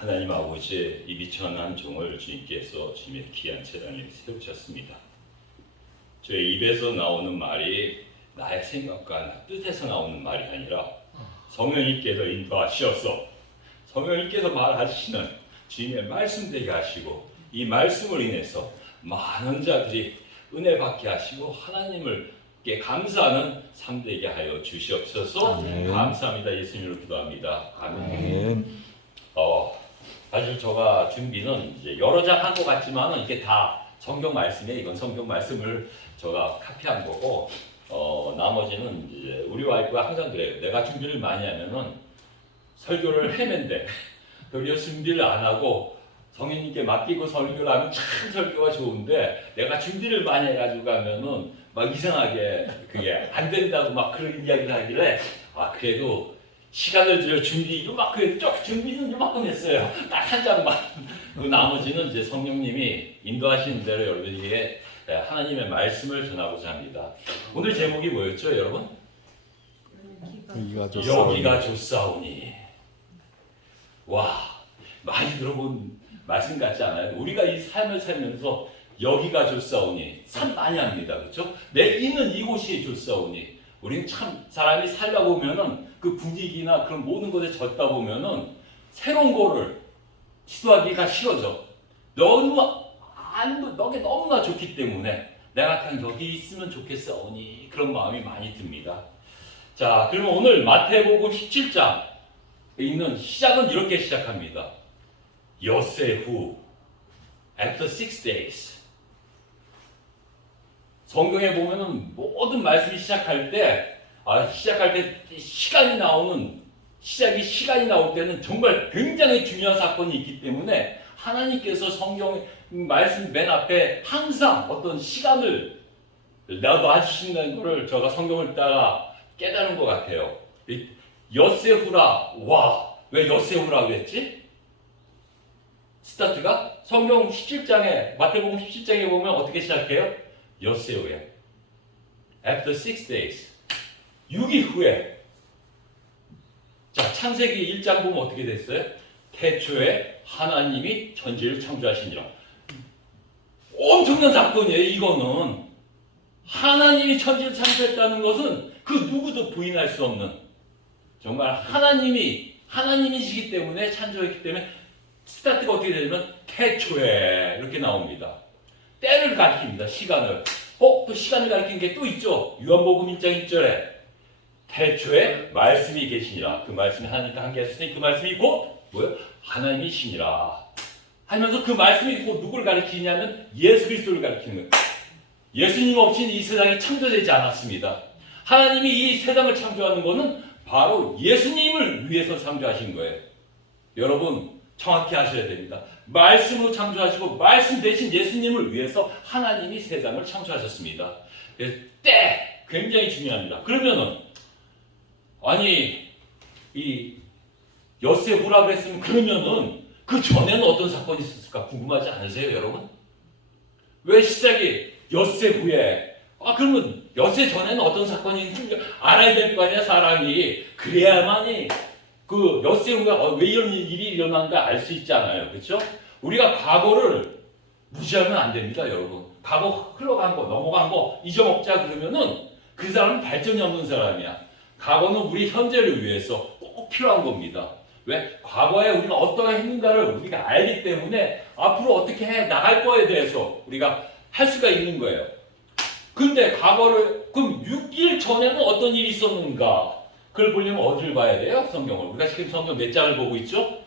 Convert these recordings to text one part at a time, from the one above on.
하나님 아버지의 이 비천한 종을 주님께서 주님의 귀한 재단에 세우셨습니다. 저의 입에서 나오는 말이 나의 생각과 나 뜻에서 나오는 말이 아니라 성령님께서 인도하셔서 성령님께서 말하시는 주님의 말씀 되게 하시고 이 말씀을 인해서 많은 자들이 은혜 받게 하시고 하나님을께 감사하는 삶 되게 하여 주시옵소서. 아멘. 감사합니다. 예수님으로 기도합니다. 아멘. 아멘. 사실 제가 준비는 이제 여러 장 한 것 같지만은 이게 다 성경 말씀에 이건 성경 말씀을 제가 카피한 거고 나머지는 이제 우리 와이프가 항상 그래요. 내가 준비를 많이 하면은 설교를 헤맨대. 그리고 준비를 안 하고 성인님께 맡기고 설교를 하면 참 설교가 좋은데 내가 준비를 많이 해가지고 가면은 막 이상하게 그게 안 된다고 막 그런 이야기를 하길래 그래도 시간을 들여 준비 요만큼 준비는 요만큼 했어요. 딱 한 장만. 그 나머지는 이제 성령님이 인도하시는 대로 여러분에게 하나님의 말씀을 전하고자 합니다. 오늘 제목이 뭐였죠, 여러분? 여기가 좋사오니. 와, 많이 들어본 말씀 같지 않아요? 우리가 이 삶을 살면서 여기가 좋사오니 참 많이 합니다, 그렇죠? 내 있는 이곳이 좋사오니. 우리는 참 사람이 살다 보면은 그 분위기나 그런 모든 것에 젖다 보면은 새로운 거를 시도하기가 싫어져. 너게 너무나 좋기 때문에 내가 그냥 여기 있으면 좋겠사오니 그런 마음이 많이 듭니다. 자, 그러면 오늘 마태복음 17장에 있는 시작은 이렇게 시작합니다. 엿새 후, after 6 days. 성경에 보면은 모든 말씀이 시작할 때 시간이 나올 때는 정말 굉장히 중요한 사건이 있기 때문에 하나님께서 성경 말씀 맨 앞에 항상 어떤 시간을 놔주신다는 것을 제가 성경을 읽다가 깨달은 것 같아요. 엿새 후라. 와, 왜 엿새 후라 그랬지? 스타트가 성경 17장에 마태복음 17장에 보면 어떻게 시작해요? 엿새 후에 after 6 days 6일 후에. 자, 창세기 1장 보면 어떻게 됐어요? 태초에 하나님이 천지를 창조하시니라. 엄청난 사건이에요. 이거는 하나님이 천지를 창조했다는 것은 그 누구도 부인할 수 없는 정말 하나님이시기 때문에 창조했기 때문에 스타트가 어떻게 되냐면 태초에 이렇게 나옵니다. 때를 가리킵니다. 시간을. 또 시간을 가리키는 게 또 있죠. 요한복음 1장 1절에 태초에 말씀이 계시니라. 그 말씀이 하나님과 함께 하셨으니 그 말씀이 곧 뭐예요? 하나님이시니라. 하면서 그 말씀이 곧 누구를 가리키냐면 예수 그리스도를 가리키는 거예요. 예수님 없이는 이 세상이 창조되지 않았습니다. 하나님이 이 세상을 창조하는 것은 바로 예수님을 위해서 창조하신 거예요. 여러분 정확히 아셔야 됩니다. 말씀으로 창조하시고 말씀 대신 예수님을 위해서 하나님이 세상을 창조하셨습니다. 때 굉장히 중요합니다. 그러면은 이 엿새 후라고 했으면 그러면은 그 전에는 어떤 사건이 있었을까 궁금하지 않으세요, 여러분? 왜 시작이 엿새 후에? 그러면 엿새 전에는 어떤 사건이 있는지 알아야 될 거 아니야, 사람이. 그래야만이 그 엿새 후가 왜 이런 일이 일어난가 알 수 있잖아요, 그렇죠? 우리가 과거를 무시하면 안 됩니다, 여러분. 과거 흘러간 거, 넘어간 거 잊어먹자 그러면은 그 사람은 발전이 없는 사람이야. 과거는 우리 현재를 위해서 꼭 필요한 겁니다. 왜? 과거에 우리가 어떠한 했는가를 우리가 알기 때문에 앞으로 어떻게 해 나갈 거에 대해서 우리가 할 수가 있는 거예요. 근데 그럼 6일 전에는 어떤 일이 있었는가? 그걸 보려면 어디를 봐야 돼요? 성경을. 우리가 지금 성경 몇 장을 보고 있죠?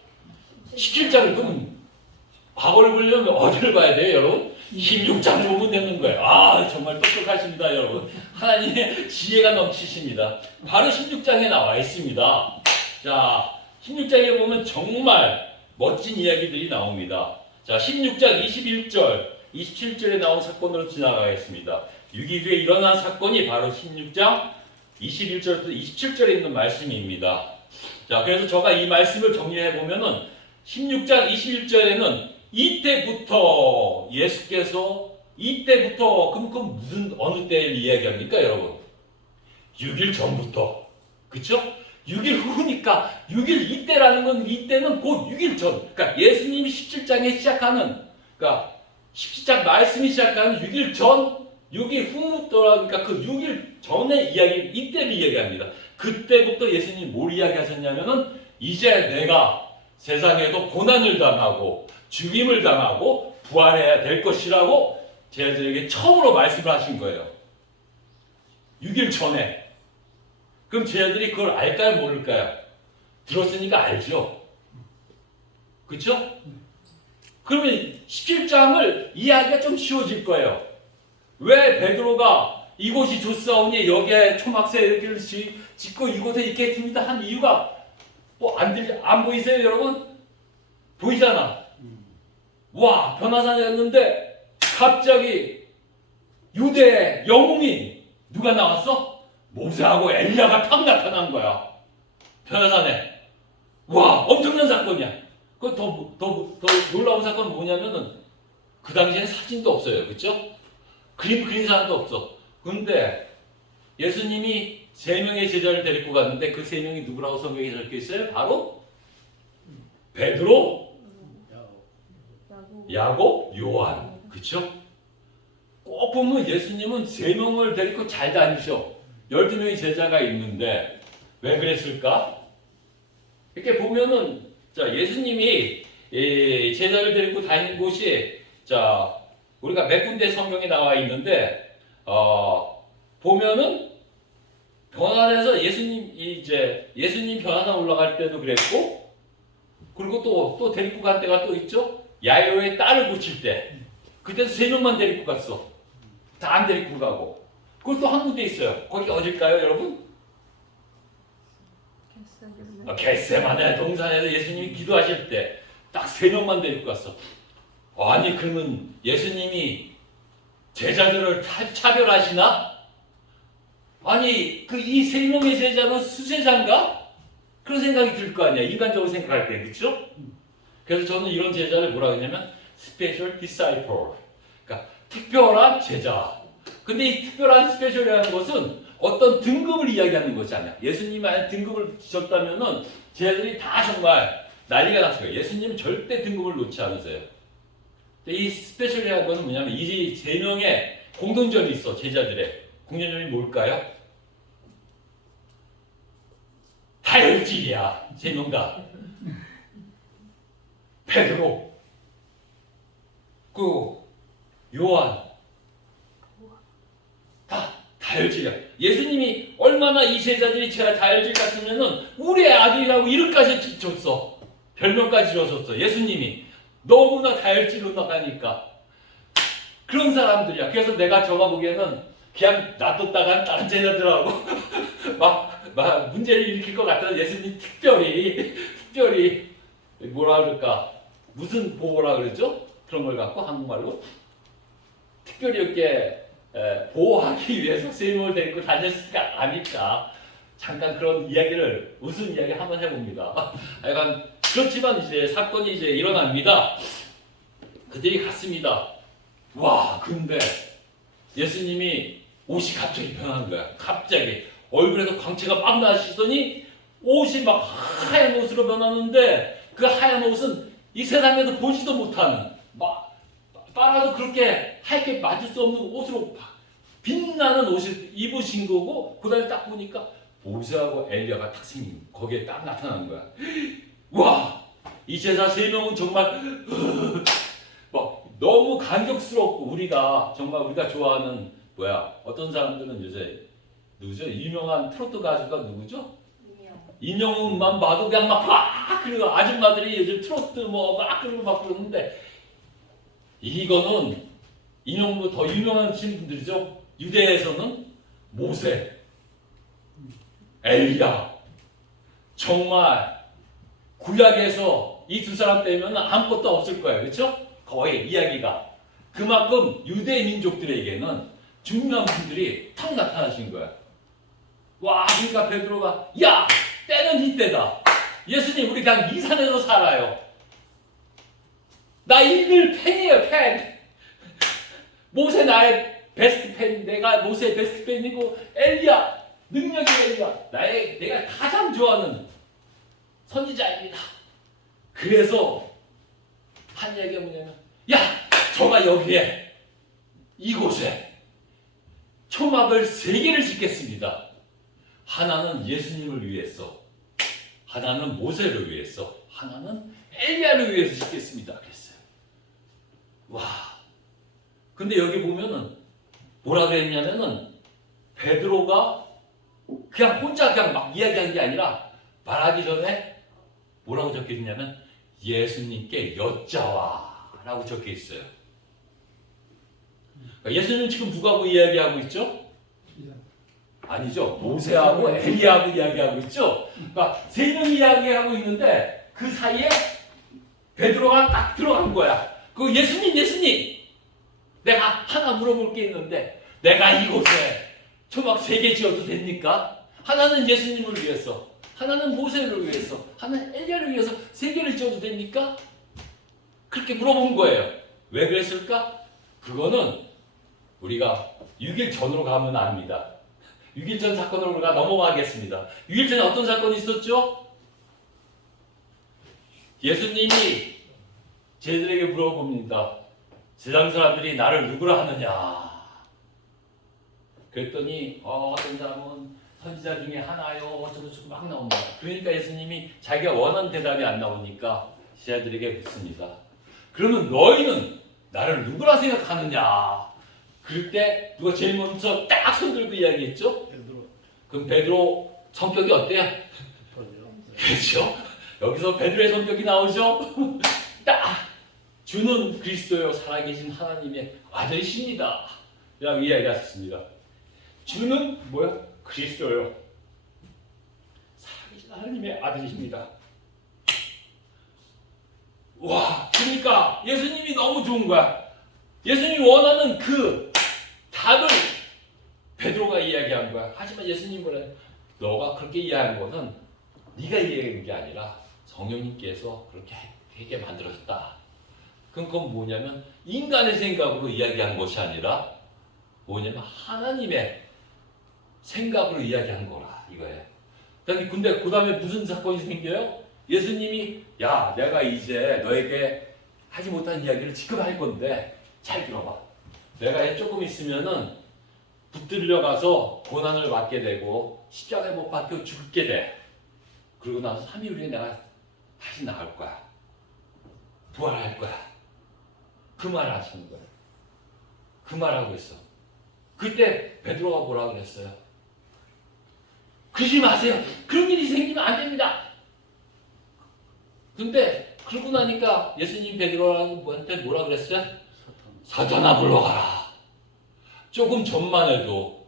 17장을 보면 과거를 보려면 어디를 봐야 돼요, 여러분? 16장을 보면 되는 거예요. 정말 똑똑하십니다, 여러분. 하나님의 지혜가 넘치십니다. 바로 16장에 나와 있습니다. 자, 16장에 보면 정말 멋진 이야기들이 나옵니다. 자, 16장 21절, 27절에 나온 사건으로 지나가겠습니다. 6일 후에 일어난 사건이 바로 16장 21절부터 27절에 있는 말씀입니다. 자, 그래서 제가 이 말씀을 정리해 보면은 16장 21절에는 이때부터 예수께서 그럼 무슨 어느 때를 이야기합니까, 여러분? 6일 전부터. 그쵸? 6일 후니까 6일 이때라는 건 이때는 곧 6일 전. 그러니까 예수님이 17장에 시작하는 그러니까 17장 말씀이 시작하는 6일 전, 6일 후부터라니까 그 6일 전의 이야기 이때를 이야기합니다. 그때부터 예수님이 뭘 이야기하셨냐면은 이제 내가 세상에도 고난을 당하고 죽임을 당하고 부활해야 될 것이라고 제자들에게 처음으로 말씀을 하신 거예요. 6일 전에. 그럼 제자들이 그걸 알까요, 모를까요? 들었으니까 알죠. 그렇죠? 그러면 17장을 이해하기가 좀 쉬워질 거예요. 왜 베드로가 이곳이 좋사오니 여기에 초막새를 짓고 이곳에 있겠습니다 한 이유가 뭐 안 보이세요, 여러분? 보이잖아. 와, 변화산에 갔는데 갑자기 유대의 영웅이 누가 나왔어? 모세하고 엘리야가 탁 나타난 거야. 변화산에. 와, 엄청난 사건이야. 그 더 놀라운 사건은 뭐냐면은 그 당시에는 사진도 없어요. 그렇죠? 그림 그린 사람도 없어. 근데 예수님이 3명의 제자를 데리고 갔는데 그 3명이 누구라고 성경에 적혀 있어요? 바로 베드로, 야곱, 요한. 그렇죠? 꼭 보면 예수님은 3명을 데리고 잘 다니셔. 12명의 제자가 있는데 왜 그랬을까? 이렇게 보면은 자, 예수님이 제자를 데리고 다니는 곳이 자, 우리가 몇 군데 성경에 나와 있는데 보면은 변화산에서 예수님 변화산 올라갈 때도 그랬고 그리고 또 데리고 간 때가 또 있죠. 야이로의 딸을 고칠 때 그때도 3명만 데리고 갔어. 다 안 데리고 가고 그것도 한 군데 있어요. 거기 어딜까요, 여러분? 겟세마네 동산에서 예수님이 기도하실 때 딱 3명만 데리고 갔어. 아니 그러면 예수님이 제자들을 차별하시나? 아니 그 이 3명의 제자는 수제자인가? 그런 생각이 들 거 아니야. 인간적으로 생각할 때. 그렇죠? 그래서 저는 이런 제자를 뭐라 하냐면 스페셜 디사이플. 그러니까 특별한 제자. 근데 이 특별한 스페셜이라는 것은 어떤 등급을 이야기하는 것이 아니야. 예수님이 만약 등급을 주셨다면은 제자들이 다 정말 난리가 났어요. 예수님은 절대 등급을 놓지 않으세요. 이 스페셜이라는 것은 뭐냐면 이 3명의 공통점이 있어. 제자들의 공통점이 뭘까요? 다혈질이야. 3명 다. 베드로, 그 요한 다 다혈질이야. 예수님이 얼마나 이 제자들이 제가 다혈질 같으면은 우리의 아들이라고 이름까지 줬어. 별명까지 줬었어. 예수님이 너무나 다혈질로 나가니까 그런 사람들이야. 그래서 내가 저가 보기에는 그냥 놔뒀다간 다른 제자들하고 막 문제를 일으킬 것 같아서 예수님 특별히 뭐라 그럴까 무슨 보호라 그러죠? 그런 걸 갖고 한국말로 특별히 이렇게 보호하기 위해서 3명을 데리고 다녔을까 아닐까. 잠깐 그런 이야기를 웃음 이야기 한번 해봅니다. 약간 그렇지만 이제 사건이 이제 일어납니다. 그들이 갔습니다. 와, 근데 예수님이 옷이 갑자기 변한 거야. 갑자기 얼굴에서 광채가 막 나시더니 옷이 막 하얀 옷으로 변하는데 그 하얀 옷은 이 세상에서 보지도 못하는 막 빨아도 그렇게 하얗게 맞을 수 없는 옷으로 빛나는 옷을 입으신 거고 그다음에 딱 보니까 모세하고 엘리야가 딱 생긴 거기에 딱 나타난 거야. 와, 이 제자 3명은 정말 막 너무 감격스럽고 우리가 좋아하는 어떤 사람들은 요새 누구죠? 유명한 트로트 가수가 누구죠? 임영웅만 봐도 그냥 그리고 아줌마들이 요즘 트로트 막 그러는데 이거는 임영웅보다 더 유명한 분들이죠. 유대에서는 모세, 엘리야. 정말 구약에서 이 2 사람 빼면 아무것도 없을 거예요. 그렇죠? 거의 이야기가. 그만큼 유대 민족들에게는 중요한 분들이 탁 나타나신 거야. 와, 그러니까 베드로가 야, 때는 이때다. 예수님, 우리 그냥 이 산에서 살아요. 나 이들 팬이에요, 팬. 모세 나의 베스트 팬, 내가 모세의 베스트 팬이고 엘리야 능력의 엘리야. 내가 가장 좋아하는 선지자입니다. 그래서 한 이야기가 뭐냐면, 야, 저가 여기에 이곳에 초막을 3개를 짓겠습니다. 하나는 예수님을 위해서, 하나는 모세를 위해서, 하나는 엘리야를 위해서 짓겠습니다. 그랬어요. 와. 근데 여기 보면은 뭐라 그랬냐면은 베드로가 그냥 혼자 그냥 막 이야기한 게 아니라 말하기 전에 뭐라고 적혀 있냐면 예수님께 여짜와 라고 적혀 있어요. 그러니까 예수님 지금 누구하고 이야기하고 있죠? 아니죠. 모세하고 엘리야하고 이야기하고 있죠. 그러니까 3명이 이야기하고 있는데 그 사이에 베드로가 딱 들어간 거야. 그 예수님, 내가 하나 물어볼 게 있는데 내가 이곳에 초막 3개 지어도 됩니까? 하나는 예수님을 위해서, 하나는 모세를 위해서, 하나는 엘리야를 위해서 3개를 지어도 됩니까? 그렇게 물어본 거예요. 왜 그랬을까? 그거는 우리가 6일 전으로 가면 압니다. 6일 전 사건으로 우리가 넘어가겠습니다. 6일 전에 어떤 사건이 있었죠? 예수님이 제자들에게 물어봅니다. 세상 사람들이 나를 누구라 하느냐? 그랬더니 어떤 사람은 선지자 중에 하나요. 어쩌고저쩌고 막 나옵니다. 그러니까 예수님이 자기가 원하는 대답이 안 나오니까 제자들에게 묻습니다. 그러면 너희는 나를 누구라 생각하느냐? 그럴 때 누가 제일 먼저 딱 손 들고 이야기했죠? 베드로. 그럼 베드로 성격이 어때요? 그렇죠? 여기서 베드로의 성격이 나오죠? 딱 주는 그리스도요 살아계신 하나님의 아들이십니다. 라고 이야기하셨습니다. 주는 뭐야? 그리스도요 살아계신 하나님의 아들이십니다. 와, 그러니까 예수님이 너무 좋은 거야. 예수님이 원하는 그 답을 베드로가 이야기한 거야. 하지만 예수님은 뭐래? 너가 그렇게 이해한 것은 네가 이해한 게 아니라 성령님께서 그렇게 되게 만들어졌다. 그건 뭐냐면 인간의 생각으로 이야기한 것이 아니라 뭐냐면 하나님의 생각으로 이야기한 거라 이거예요. 근데 그 다음에 무슨 사건이 생겨요? 예수님이 야, 내가 이제 너에게 하지 못한 이야기를 지금 할 건데 잘 들어봐. 내가 조금 있으면은 붙들려 가서 고난을 받게 되고 십자가에 못 박혀 죽게 돼. 그러고 나서 3일 후에 내가 다시 나올 거야. 부활할 거야. 그 말을 하시는 거예요. 그 말하고 있어. 그때 베드로가 뭐라 그랬어요? 그러지 마세요. 그런 일이 생기면 안 됩니다. 근데 그러고 나니까 예수님 베드로한테 뭐라 그랬어요? 사탄아 물러가라. 조금 전만 해도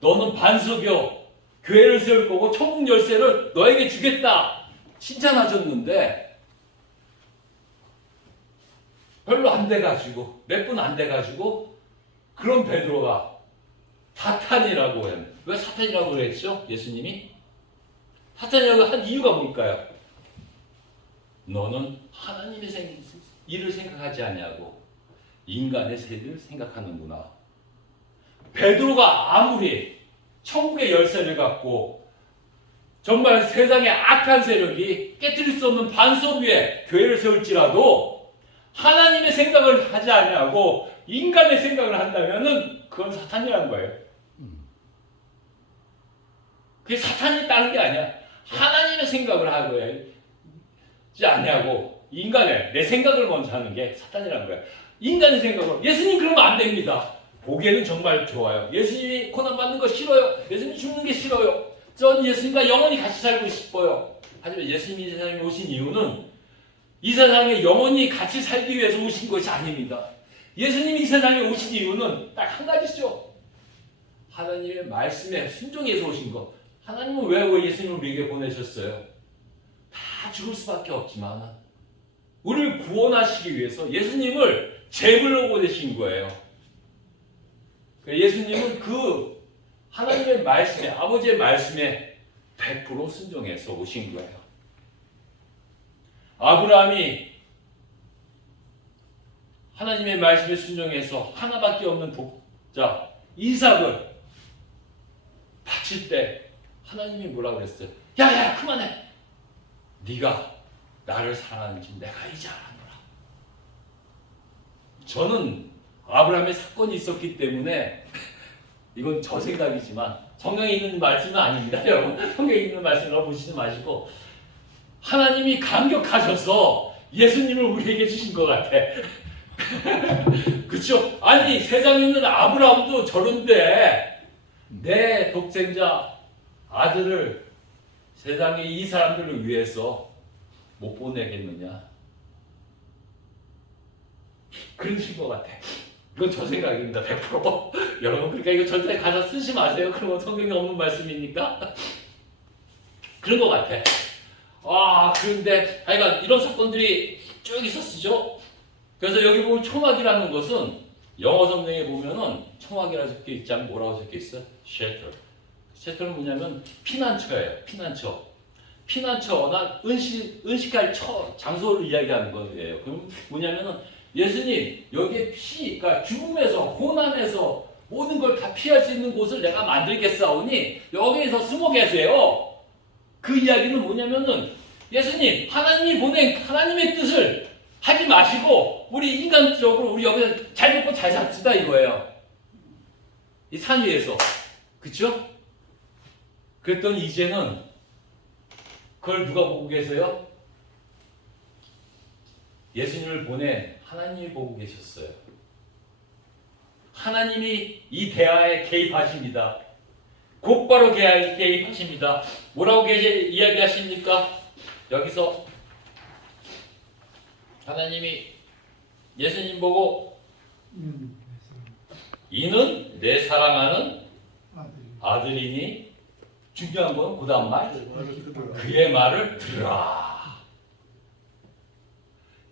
너는 반석이요 교회를 세울 거고 천국 열쇠를 너에게 주겠다 칭찬하셨는데 별로 안 돼가지고 몇 분 안 돼가지고 그런 베드로가 사탄이라고 해요. 왜 사탄이라고 그랬죠? 예수님이 사탄이라고 한 이유가 뭘까요? 너는 하나님의 일을 생각하지 아니하고 인간의 세를 생각하는구나. 베드로가 아무리 천국의 열쇠를 갖고 정말 세상의 악한 세력이 깨뜨릴 수 없는 반석 위에 교회를 세울지라도 하나님의 생각을 하지 아니하고 인간의 생각을 한다면은 그건 사탄이라는 거예요. 그게 사탄이 따른 게 아니야. 하나님의 생각을 하지 아니하고 인간의 내 생각을 먼저 하는 게 사탄이라는 거예요. 인간의 생각으로 예수님 그러면 안 됩니다. 보기에는 정말 좋아요. 예수님이 고난 받는 거 싫어요. 예수님 죽는 게 싫어요. 전 예수님과 영원히 같이 살고 싶어요. 하지만 예수님이 이 세상에 오신 이유는 이 세상에 영원히 같이 살기 위해서 오신 것이 아닙니다. 예수님이 이 세상에 오신 이유는 딱 한 가지죠. 하나님의 말씀에 순종해서 오신 것. 하나님은 왜 예수님을 우리에게 보내셨어요? 다 죽을 수밖에 없지만 우리를 구원하시기 위해서 예수님을 제물로 보내신 거예요. 예수님은 그 하나님의 말씀에, 아버지의 말씀에 100% 순종해서 오신 거예요. 아브라함이 하나님의 말씀에 순종해서 하나밖에 없는 독자 이삭을 바칠 가실 때 하나님이 뭐라 그랬어요? 야야 그만해. 네가 나를 사랑하는지 내가 이제 알아노라. 저는 아브라함의 사건이 있었기 때문에 이건 저 생각이지만 성경에 있는 말씀은 아닙니다. 여러분 성경에 있는 말씀이라고 보시지 마시고 하나님이 감격하셔서 예수님을 우리에게 주신 것 같아. 그렇죠? 아니 세상에 있는 아브라함도 저런데 내 독생자 아들을 세상에 이 사람들을 위해서 못 보내겠느냐 그러신 것 같아. 이건 저 생각입니다. 100%. 여러분 그러니까 이거 절대 가서 쓰지 마세요. 그런 건 성경에 없는 말씀이니까. 그런 것 같아. 그런데 하여간 이런 사건들이 쭉 있었죠. 그래서 여기 보면 초막이라는 것은 영어 성경에 보면은 초막이라고 적혀 있지 않고 뭐라고 적혀 있어? shelter. shelter는 뭐냐면 피난처예요. 피난처나 은식할 장소를 이야기하는 거예요. 그럼 뭐냐면은 예수님 여기에 그러니까 죽음에서 고난에서 모든 걸 다 피할 수 있는 곳을 내가 만들겠사오니 여기에서 숨어 계세요. 그 이야기는 뭐냐면은 예수님 하나님이 보낸 하나님의 뜻을 하지 마시고 우리 인간적으로 우리 여기서 잘 먹고 잘 삽시다 이거예요. 이 산 위에서. 그쵸? 그랬더니 이제는 그걸 누가 보고 계세요? 예수님을 보낸 하나님이 보고 계셨어요. 하나님이 이 대화에 개입하십니다. 곧바로 개입하십니다. 뭐라고 이야기하십니까? 여기서 하나님이 예수님 보고 이는 내 사랑하는 아들이니 중요한 건 그 다음 말 그의 말을 들으라.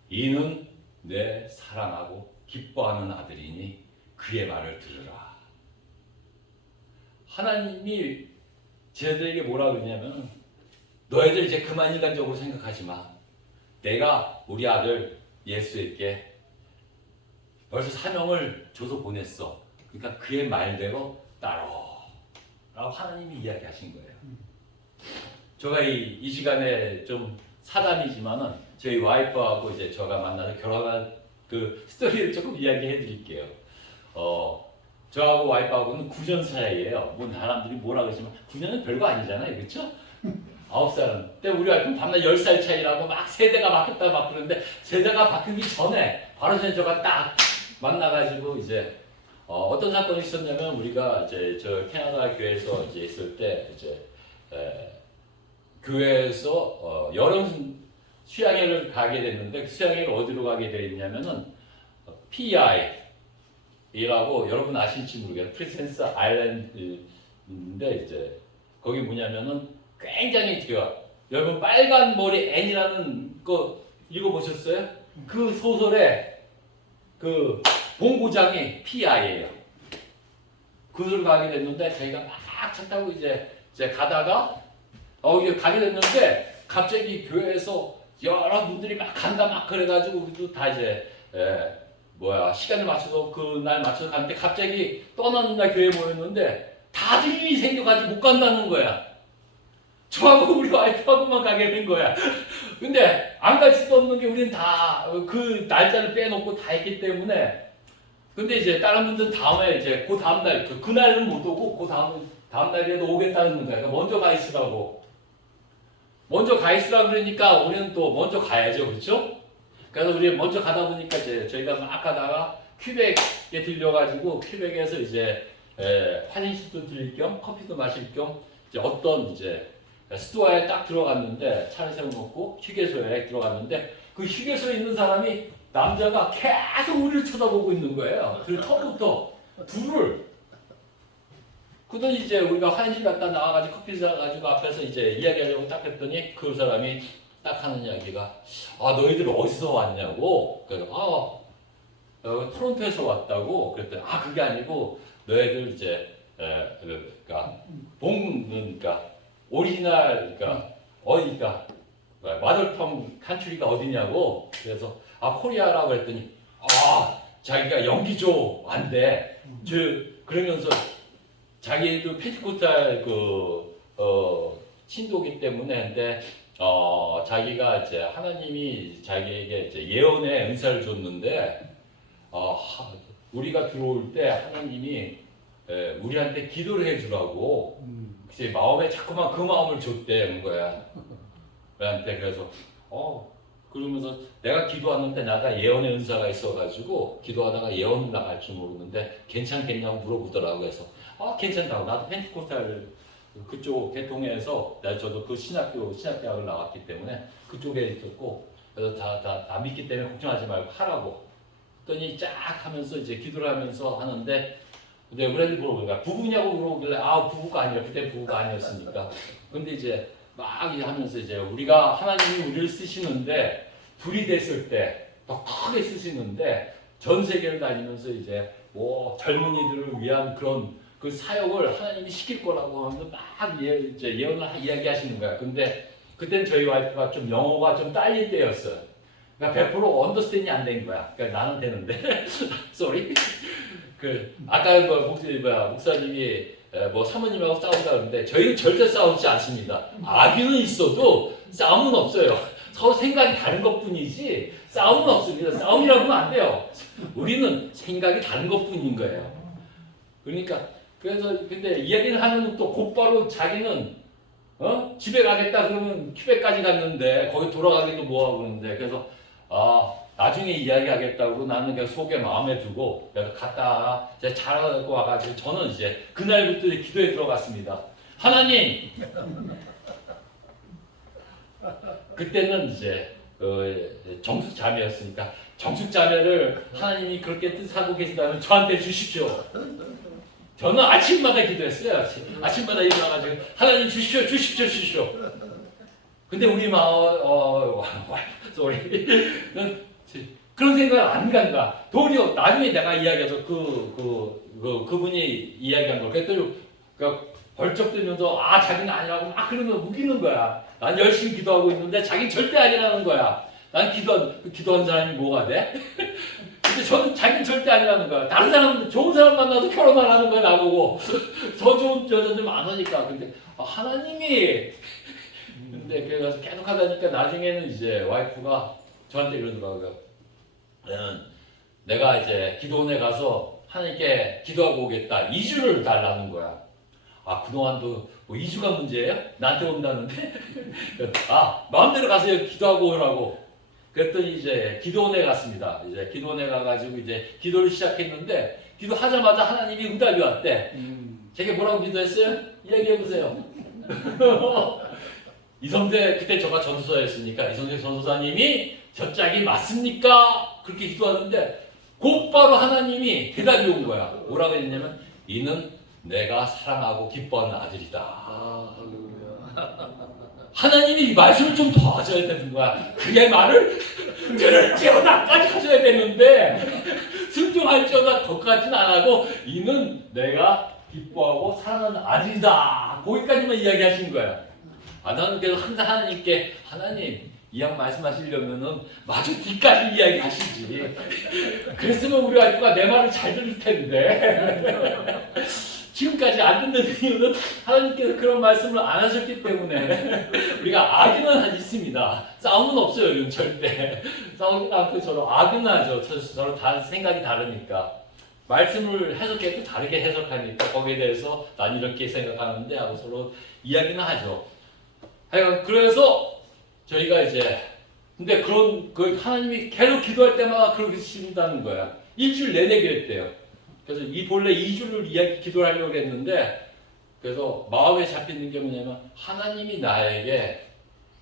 이는 내 사랑하고 기뻐하는 아들이니 그의 말을 들으라. 하나님이 쟤들에게 뭐라 그러냐면 너희들 이제 그만 인간적으로 생각하지 마. 내가 우리 아들 예수에게 벌써 사명을 줘서 보냈어. 그러니까 그의 말대로 따라 라고 하나님이 이야기하신 거예요. 제가 이 시간에 좀 사담이지만은 저희 와이프하고 이제 제가 만나서 결혼한 그 스토리를 조금 이야기해 드릴게요. 저하고 와이프하고는 9년 사이예요. 뭐 사람들이 뭐라 그러지만 9년은 별거 아니잖아요. 그렇죠? 9살은. 근데 우리 와이프는 밤낮 10살 차이라고 막 세대가 바뀌었다 막 그러는데 세대가 바뀌기 전에 바로 전에 제가 딱 만나가지고 이제 어떤 사건이 있었냐면 우리가 이제 저 캐나다 교회에서 이제 있을 때 이제 교회에서 여름 수양회를 가게 됐는데 그 수양회를 어디로 가게 됐냐면은 PEI 이라고 여러분 아실지 모르겠어요. 프리센스 아일랜드인데 이제 거기 뭐냐면은 굉장히 여러분 빨간 머리 앤이라는 거 읽어보셨어요? 그 소설의 그 본고장이 PI예요. 그걸 가게 됐는데 저희가 막 차 타고 이제 가다가 이게 가게 됐는데 갑자기 교회에서 여러 분들이 막 간다 막 그래가지고 우리도 다 이제 시간을 맞춰서 그날 맞춰서 갔는데 갑자기 떠나는 날 교회에 모였는데 다들 힘이 생겨가지고 못 간다는 거야. 저하고 우리 와이프하고만 가게 된 거야. 근데 안 갈 수도 없는 게 우리는 다 그 날짜를 빼놓고 다 했기 때문에. 근데 이제 다른 분들은 다음에 이제 그 다음 날 그날은 못 오고 그 다음 날에도 오겠다는 거야. 그러니까 먼저 가 있으라고. 먼저 가 있으라 그러니까 우리는 또 먼저 가야죠, 그렇죠? 그래서 우리 먼저 가다 보니까 이제 저희가 막 가다가 큐벡에 들려가지고 큐벡에서 이제 화장실도 들릴 겸 커피도 마실 겸 이제 어떤 이제 스토어에 딱 들어갔는데 차를 세워놓고 휴게소에 들어갔는데 그 휴게소에 있는 사람이 남자가 계속 우리를 쳐다보고 있는 거예요. 그 처음부터 둘을. 그러더니 이제 우리가 화장실 갔다 나와가지고 커피 사가지고 앞에서 이제 이야기하려고 딱 했더니 그 사람이 딱 하는 이야기가 너희들 어디서 왔냐고. 그래서 토론토에서 왔다고. 그랬더니 그게 아니고 너희들 이제 그러니까 그러니까 오리지널 그러니까 어디가 마더텅 칸츄리가 어디냐고. 그래서 코리아라고 했더니 자기가 연기조 안돼. 그러면서 자기도 펜테코스탈 신도기 때문에 근데 자기가 이제 하나님이 자기에게 이제 예언의 은사를 줬는데 우리가 들어올 때 하나님이 우리한테 기도를 해주라고 글쎄 마음에 자꾸만 그 마음을 줬대는 거야. 우리한테 그래서 그러면서 내가 기도하는데 나가 예언의 은사가 있어가지고 기도하다가 예언 나갈 줄 모르는데 괜찮겠냐고 물어보더라고. 그래서 괜찮다고. 나도 펜테코스탈 그쪽 계통에서 저도 그 신학대학을 나왔기 때문에 그쪽에 있었고 그래서 다 믿기 때문에 걱정하지 말고 하라고. 그랬더니 쫙 하면서 이제 기도를 하면서 하는데 근데 우리한테 물어보니까 부부냐고 물어보길래 부부가 아니라 그때 부부가 아니었으니까. 근데 이제 막 하면서 이제 우리가 하나님이 우리를 쓰시는데 둘이 됐을 때 더 크게 쓰시는데 전 세계를 다니면서 이제 뭐 젊은이들을 위한 그런 그 사역을 하나님이 시킬 거라고 하면서 막 이제 예언을 이야기하시는 거야. 근데 그때는 저희 와이프가 좀 영어가 좀 딸릴 때였어요. 그러니까 100% 언더스탠딩이 안 된 거야. 그러니까 나는 되는데 쏘리. 아까 목사님이 뭐 사모님하고 싸운다 그러는데 저희는 절대 싸우지 않습니다. 악의는 있어도 싸움은 없어요. 서로 생각이 다른 것뿐이지 싸움은 없습니다. 싸움이라고 하면 안 돼요. 우리는 생각이 다른 것뿐인 거예요. 그러니까 그래서 근데 이야기를 하면 또 곧바로 자기는 집에 가겠다 그러면 큐벡까지 갔는데 거기 돌아가기도 뭐하고 그러는데 그래서 나중에 이야기하겠다고 나는 그냥 속에 마음에 두고 그래서 갔다 이제 잘하고 와가지고 저는 이제 그날부터 기도에 들어갔습니다. 하나님 그때는 이제 정숙자매였으니까 정숙자매를 하나님이 그렇게 뜻하고 계신다면 저한테 주십시오. 저는 아침마다 기도했어요. 아침마다 일어나가지고 하나님 주십시오, 주십시오, 주십시오. 근데 우리 쏘리 그런 생각 안 간다. 도리어 나중에 내가 이야기해서 그분이 이야기한 걸 그랬더니 벌쩍 들면서 자기는 아니라고 막 그러면 우기는 거야. 난 열심히 기도하고 있는데 자기는 절대 아니라는 거야. 난 기도한 사람이 뭐가 돼? 근데 저는 자기는 절대 아니라는 거야. 다른 사람 좋은 사람 만나도 결혼을 하는 거야 나보고. 더 좋은 여자들 많으니까. 근데 하나님이 근데 그래서 계속 하다니까 나중에는 이제 와이프가 저한테 그러더라고요. 내가 이제 기도원에 가서 하나님께 기도하고 오겠다. 2주를 달라는 거야. 그동안도 뭐 2주가 문제예요? 나한테 온다는데? 마음대로 가서 기도하고 오라고. 그랬더니 이제 기도원에 갔습니다. 이제 기도원에 가가지고 이제 기도를 시작했는데 기도하자마자 하나님이 응답이 왔대. 제가 뭐라고 기도했어요? 이야기해보세요. 이성재 그때 저가 전도사였으니까 이성재 전도사님이 저 짝이 맞습니까? 그렇게 기도하는데 곧바로 하나님이 대답이 온 거야. 뭐라고 했냐면 이는 내가 사랑하고 기뻐하는 아들이다. 하나님이 이 말씀을 좀 더 하셔야 되는 거야. 그게 말을 들을지어다까지 하셔야 되는데 순종할지어다 거기까지는 안 하고 이는 내가 기뻐하고 사랑하는 아들이다. 거기까지만 이야기하신 거야. 나는 그래서 항상 하나님께 하나님 이 양 말씀하시려면은 마저 뒤까지 이야기하시지. 그랬으면 우리 와이프가 내 말을 잘 들을 텐데 지금까지 안 듣는 이유는 하나님께서 그런 말씀을 안 하셨기 때문에 우리가 악의는 있습니다. 싸움은 없어요. 이건 절대 싸우지 않고 서로 악의는 하죠. 서로 다 생각이 다르니까 말씀을 해석해도 또 다르게 해석하니까 거기에 대해서 난 이렇게 생각하는데 하고 서로 이야기는 하죠. 그래서 저희가 이제 근데 하나님이 계속 기도할 때마다 그렇게 하신다는 거야. 일주일 내내 그랬대요. 그래서 본래 2주를 기도를 하려고 했는데 그래서 마음에 잡히는 게 뭐냐면 하나님이 나에게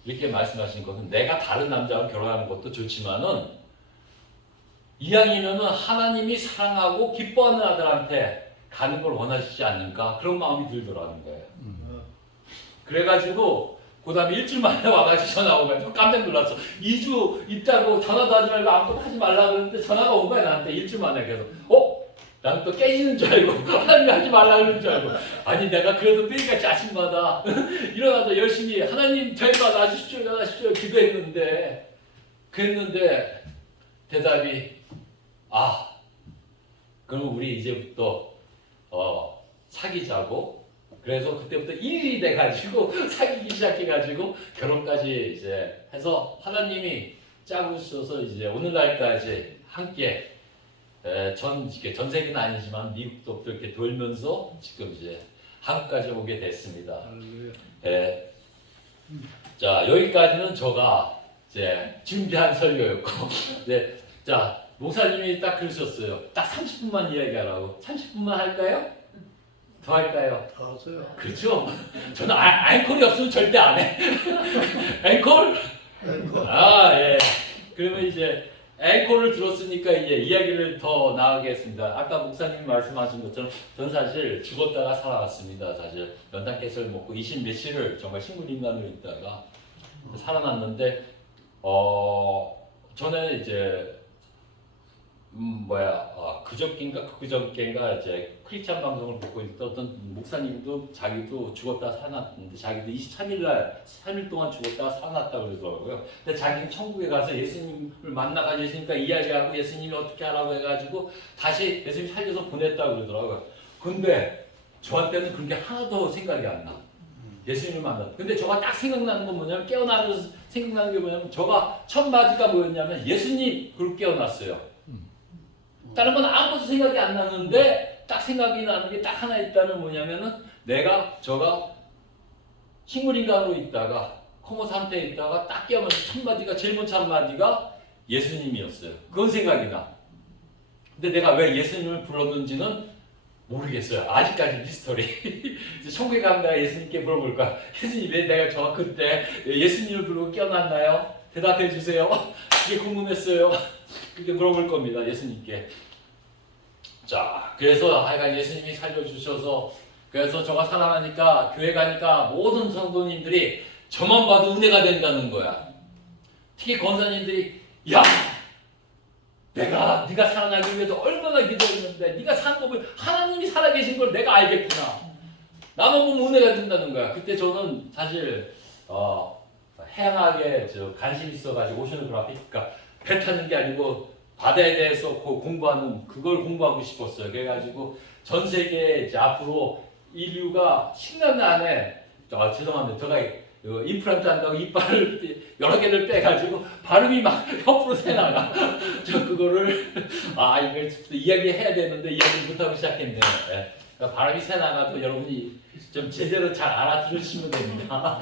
이렇게 말씀하신 것은 내가 다른 남자와 결혼하는 것도 좋지만은 이왕이면은 하나님이 사랑하고 기뻐하는 아들한테 가는 걸 원하시지 않는가 그런 마음이 들더라는 거예요. 그래가지고 그 다음에 일주일 만에 와가지고 전화 오고 깜짝 놀랐어. 2주 있다고 전화도 하지 말고 아무것도 하지 말라 그러는데 전화가 온 거야 나한테 일주일 만에. 그래서 나는 또 깨지는 줄 알고 하나님이 하지 말라 그러는 줄 알고 아니 내가 그래도 매일같이 아침마다 일어나서 열심히 하나님 저희만 놔주십시오 기도했는데 그랬는데 대답이 그럼 우리 이제부터 사귀자고. 그래서 그때부터 일이 돼가지고 사귀기 시작해가지고 결혼까지 이제 해서 하나님이 짜고 주셔서 이제 오늘날까지 함께 전 세계는 아니지만 미국도 이렇게 돌면서 지금 이제 한국까지 오게 됐습니다. 예. 자, 여기까지는 제가 이제 준비한 설교였고, 네, 자, 목사님이 딱 그러셨어요. 딱 30분만 이야기하라고. 30분만 할까요? 더 할까요? 다 하세요. 그렇죠? 저는 앵콜이 없으면 절대 안 해. 앵콜? 아, 예. 그러면 이제 앵콜을 들었으니까 이제 이야기를 더 나가겠습니다. 아까 목사님이 말씀하신 것처럼 저는 사실 죽었다가 살아났습니다. 사실 연탄깨스를 먹고 20 몇시를 정말 식물인간으로 있다가 살아났는데 저는 이제 그저께인가 이제 크리스찬 방송을 보고 있었던 목사님도 자기도 죽었다 살아났는데 자기도 3일 동안 죽었다가 살아났다 그러더라고요. 근데 자기는 천국에 가서 예수님을 만나가지고 예수님과 이야기하고 예수님이 어떻게 하라고 해가지고 다시 예수님 살려서 보냈다 그러더라고요. 근데 저한테는 그런 게 하나도 생각이 안 나. 예수님을 만나. 근데 저가 딱 생각나는 건 뭐냐면 깨어나면서 생각나는 게 뭐냐면 저가 첫 마디가 뭐였냐면 예수님 그걸 깨어났어요. 다른 건 아무것도 생각이 안 나는데 딱 생각이 나는 게 딱 하나 있다는 뭐냐면은 저가 식물인간으로 있다가 코모 상태에 있다가 딱 깨어나서 첫 마디가 제일 먼저 첫 마디가 예수님이었어요. 그건 생각이 나. 근데 내가 왜 예수님을 불렀는지는 모르겠어요. 아직까지 미스터리. 천국에 가면 내가 예수님께 물어볼까? 예수님 왜 내가 저가 그때 예수님을 부르고 깨어났나요? 대답해 주세요. 그게 궁금했어요. 그렇게 물어볼 겁니다. 예수님께. 자, 그래서 하여간 예수님이 살려주셔서 그래서 저가 살아나니까 교회 가니까 모든 성도님들이 저만 봐도 은혜가 된다는 거야. 특히 권사님들이 야! 네가 살아나기 위해서 얼마나 기도했는데 네가 사는 거 보면 하나님이 살아계신 걸 내가 알겠구나. 나만 보면 은혜가 된다는 거야. 그때 저는 사실 해양학에 관심이 있어가지고 오셔노그래피, 그러니까 배 타는 게 아니고 바다에 대해서 그걸 공부하고 싶었어요. 그래가지고 전 세계 이제 앞으로 인류가 10년 안에 죄송합니다. 제가 임플란트 한다고 이빨을 여러 개를 빼가지고 발음이 막 옆으로 새나가. 저 그거를 이걸 이야기해야 되는데 이야기 못하고 시작했네요. 네. 그러니까 발음이 새나가도 여러분이 좀 제대로 잘 알아들으시면 됩니다.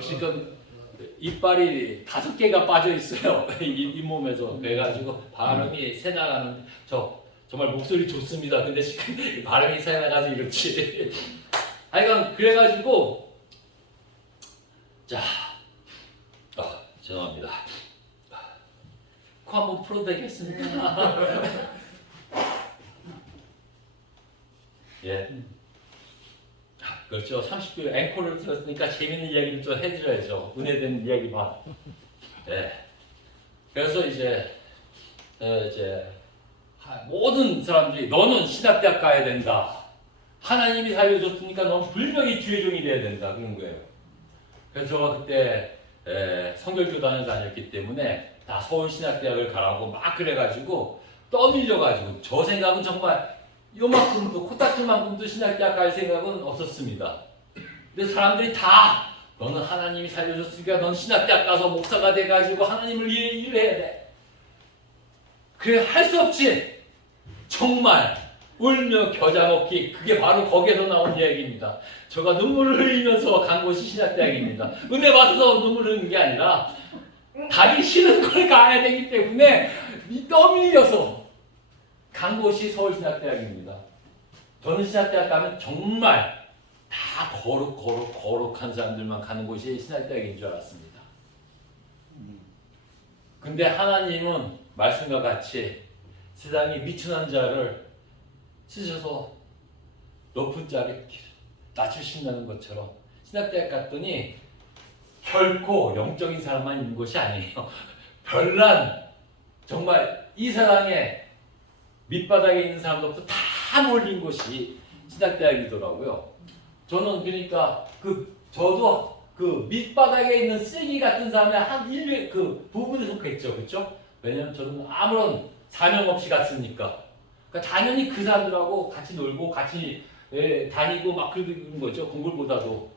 지금 이빨이 5개가 빠져 있어요. 잇몸에서. 그래가지고 발음이 새나가는 정말 목소리 좋습니다. 근데 지금 발음이 새나가서 이렇지. 하여간 그래가지고 자, 죄송합니다. 코 한번 풀어도 되겠습니까? 예. 그렇죠. 30분 앵콜을 들었으니까 재밌는 이야기를 좀 해드려야죠. 은혜된 이야기만. 네. 그래서 이제 모든 사람들이 너는 신학대학 가야 된다. 하나님이 살려줬으니까 넌 분명히 주의종이 돼야 된다. 그런 거예요. 그래서 제가 그때 성결교단을 다녔기 때문에 다 서울신학대학을 가라고 막 그래가지고 떠밀려가지고 저 생각은 정말 요만큼도 코딱지만큼도 신학대학 갈 생각은 없었습니다. 근데 사람들이 다 너는 하나님이 살려줬으니까 넌 신학대학 가서 목사가 돼가지고 하나님을 위해 일해야 돼. 그래 할 수 없지. 정말 울며 겨자 먹기 그게 바로 거기에서 나온 이야기입니다. 제가 눈물을 흘리면서 간 곳이 신학대학입니다. 은혜 받아서 눈물 흘리는 게 아니라 가기 싫은 걸 가야 되기 때문에 떠밀려서 간 곳이 서울신학대학입니다. 저는 신학대학 가면 정말 다 거룩한 사람들만 가는 곳이 신학대학인 줄 알았습니다. 근데 하나님은 말씀과 같이 세상에 미천한 자를 쓰셔서 높은 자를 낮추신다는 것처럼 신학대학 갔더니 결코 영적인 사람만 있는 곳이 아니에요. 별난 정말 이 세상에 밑바닥에 있는 사람들도 다 몰린 곳이 신학대학이더라고요. 저는 그러니까 저도 그 밑바닥에 있는 쓰레기 같은 사람의 한 일부의 그 부분에 속했죠. 그렇죠? 왜냐면 저는 아무런 사명 없이 갔으니까. 그러니까 당연히 그 사람들하고 같이 놀고 같이 다니고 막 그런 거죠. 공부보다도.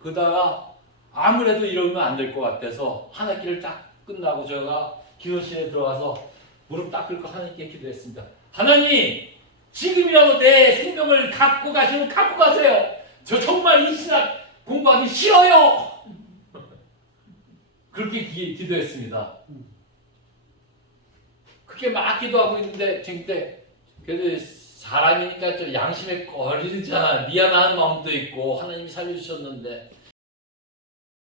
그러다가 아무래도 이러면 안 될 것 같아서 한 학기를 딱 끝나고 제가 기도실에 들어가서 무릎 딱 꿇고 하나님께 기도했습니다. 하나님, 지금이라도 내 생명을 갖고 가시면 갖고 가세요. 저 정말 이 신학 공부하기 싫어요. 그렇게 기도했습니다. 그렇게 막 기도하고 있는데 그때 그래도 사람이니까 좀 양심에 걸리잖아. 미안한 마음도 있고 하나님이 살려주셨는데